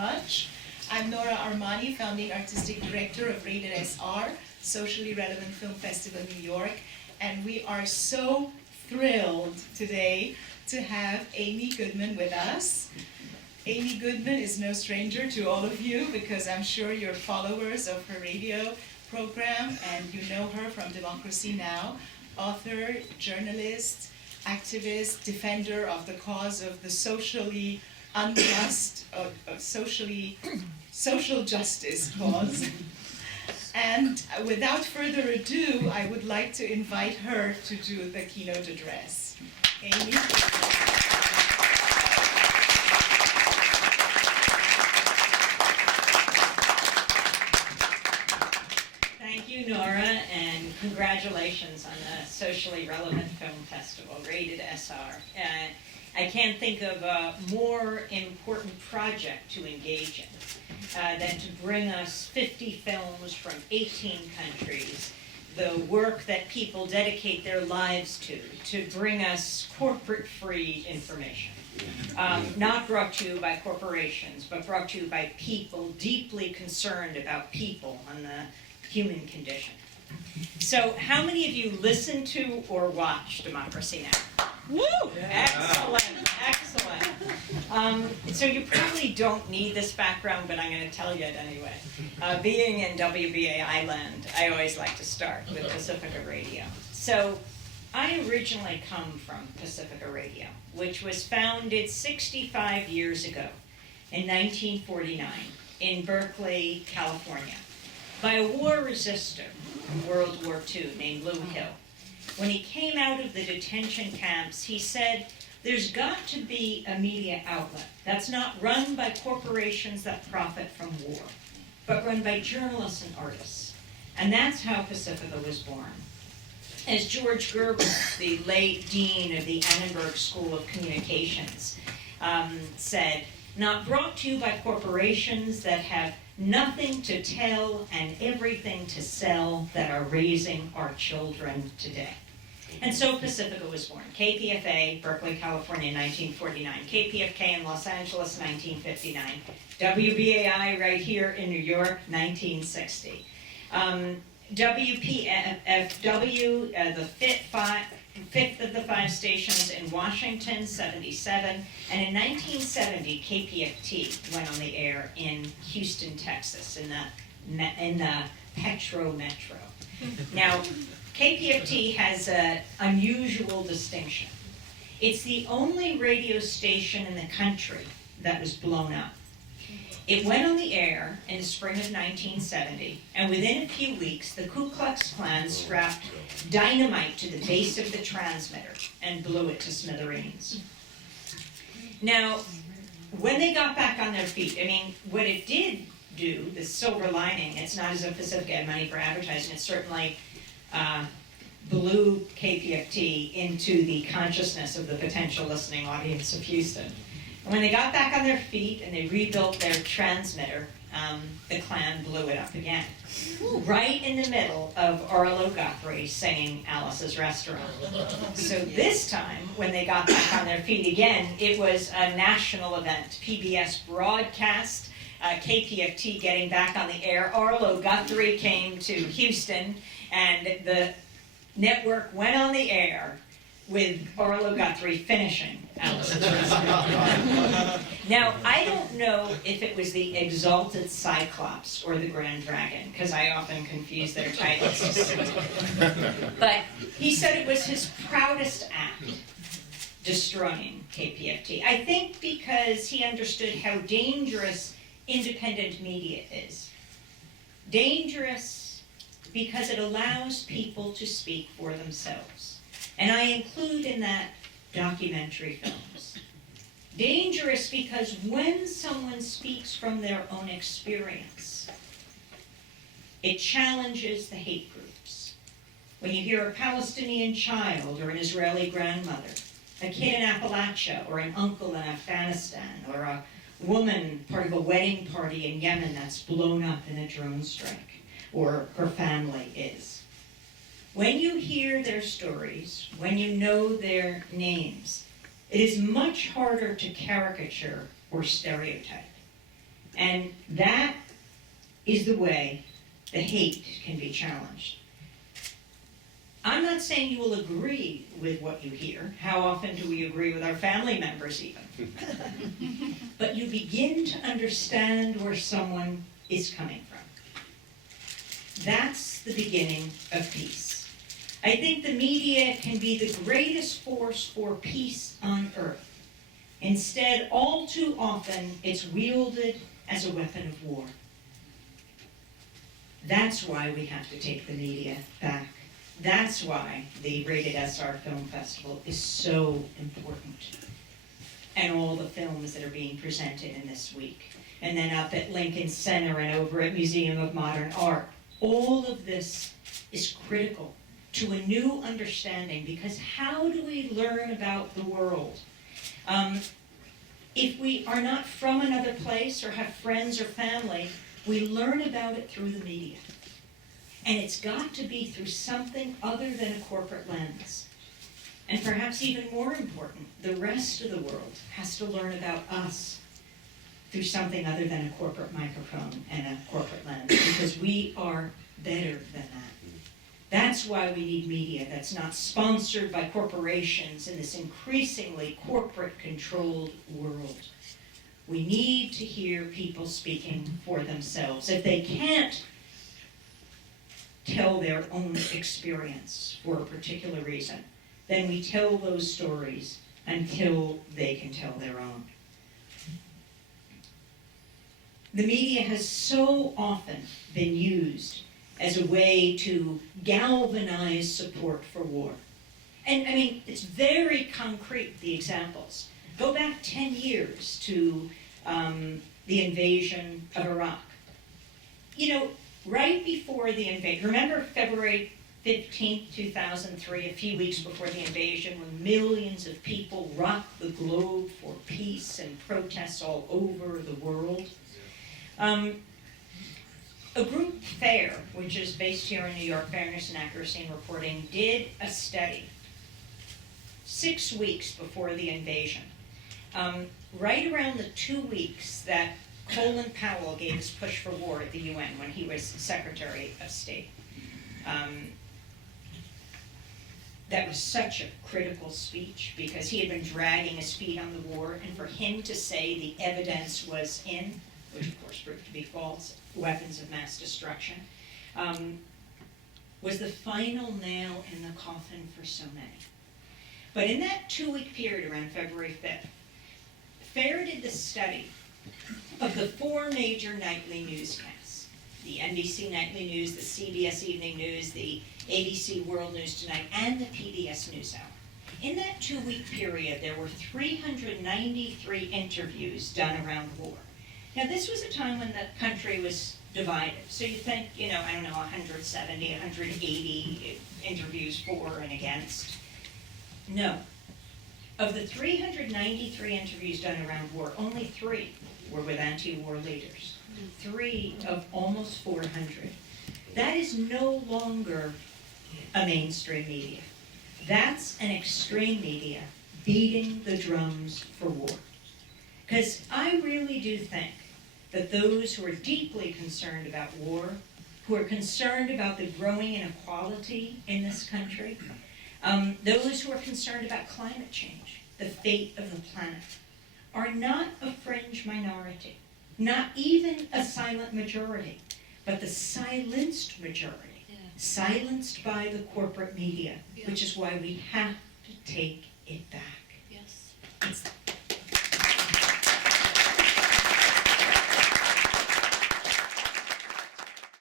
much. I'm Nora Armani, founding artistic director of Rated SR, Socially Relevant Film Festival New York, and we are so thrilled today to have Amy Goodman with us. Amy Goodman is no stranger to all of you because I'm sure you're followers of her radio program and you know her from Democracy Now! Author, journalist, activist, defender of the cause of the socially unjust, social justice cause. And without further ado, I would like to invite her to do the keynote address. Amy? Thank you, Nora, and congratulations on the Socially Relevant Film Festival, Rated SR. I can't think of a more important project to engage in than to bring us 50 films from 18 countries, the work that people dedicate their lives to bring us corporate-free information. Not brought to you by corporations, but brought to you by people deeply concerned about people and the human condition. So how many of you listen to or watch Democracy Now! Woo! Excellent, excellent. So you probably don't need this background, but I'm going to tell you it anyway. Being in WBAI land, I always like to start with Pacifica Radio. So I originally come from Pacifica Radio, which was founded 65 years ago in 1949 in Berkeley, California, by a war resister in World War II named Lou Hill. When he came out of the detention camps, he said, there's got to be a media outlet that's not run by corporations that profit from war, but run by journalists and artists. And that's how Pacifica was born. As George Gerber, the late dean of the Annenberg School of Communications, said, not brought to you by corporations that have nothing to tell and everything to sell that are raising our children today. And so Pacifica was born. KPFA, Berkeley, California, 1949. KPFK in Los Angeles, 1959. WBAI right here in New York, 1960. WPFW, the fifth of the 5 stations in Washington, 77. And in 1970, KPFT went on the air in Houston, Texas, in the Petro Metro. Now, KPFT has an unusual distinction. It's the only radio station in the country that was blown up. It went on the air in the spring of 1970, and within a few weeks, the Ku Klux Klan strapped dynamite to the base of the transmitter and blew it to smithereens. Now, when they got back on their feet, I mean, what it did do, the silver lining, it's not as if Pacifica had money for advertising, it certainly blew KPFT into the consciousness of the potential listening audience of Houston. And when they got back on their feet and they rebuilt their transmitter, the Klan blew it up again. Right in the middle of Arlo Guthrie singing Alice's Restaurant. So this time, when they got back on their feet again, it was a national event. PBS broadcast, KPFT getting back on the air. Arlo Guthrie came to Houston, and the network went on the air with Arlo Guthrie finishing Alice's Restaurant. Now, I don't know if it was the Exalted Cyclops or the Grand Dragon, because I often confuse their titles. But he said it was his proudest act, destroying KPFT. I think because he understood how dangerous independent media is. Dangerous because it allows people to speak for themselves. And I include in that documentary films. Dangerous because when someone speaks from their own experience, it challenges the hate groups. When you hear a Palestinian child or an Israeli grandmother, a kid in Appalachia or an uncle in Afghanistan, or a woman part of a wedding party in Yemen that's blown up in a drone strike, or her family is. When you hear their stories, when you know their names, it is much harder to caricature or stereotype. And that is the way the hate can be challenged. I'm not saying you will agree with what you hear. How often do we agree with our family members even? But you begin to understand where someone is coming from. That's the beginning of peace. I think the media can be the greatest force for peace on earth. Instead, all too often, it's wielded as a weapon of war. That's why we have to take the media back. That's why the Rated SR Film Festival is so important. And all the films that are being presented in this week. And then up at Lincoln Center and over at Museum of Modern Art. All of this is critical to a new understanding, because how do we learn about the world? If we are not from another place or have friends or family, we learn about it through the media. And it's got to be through something other than a corporate lens. And perhaps even more important, the rest of the world has to learn about us through something other than a corporate microphone and a corporate lens, because we are better than that. That's why we need media that's not sponsored by corporations in this increasingly corporate-controlled world. We need to hear people speaking for themselves. If they can't tell their own experience for a particular reason, then we tell those stories until they can tell their own. The media has so often been used as a way to galvanize support for war. And I mean, it's very concrete, the examples. Go back 10 years to the invasion of Iraq. You know, right before the invasion, remember February 15th, 2003, a few weeks before the invasion, when millions of people rocked the globe for peace and protests all over the world? A group, FAIR, which is based here in New York, Fairness and Accuracy in Reporting, did a study 6 weeks before the invasion. Right around the 2 weeks that Colin Powell gave his push for war at the UN when he was Secretary of State. That was such a critical speech, because he had been dragging his feet on the war, and for him to say the evidence was in, which of course proved to be false, weapons of mass destruction, was the final nail in the coffin for so many. But in that 2-week period around February 5th, FAIR did the study of the 4 major nightly newscasts: the NBC Nightly News, the CBS Evening News, the ABC World News Tonight, and the PBS NewsHour. In that 2-week period, there were 393 interviews done around war. Now, this was a time when the country was divided. So you think, 170, 180 interviews for and against. No. Of the 393 interviews done around war, only 3 were with anti-war leaders. 3 of almost 400. That is no longer a mainstream media. That's an extreme media beating the drums for war. Because I really do think that those who are deeply concerned about war, who are concerned about the growing inequality in this country, those who are concerned about climate change, the fate of the planet, are not a fringe minority, not even a silent majority, but the silenced majority, silenced by the corporate media, which is why we have to take it back. Yes. It's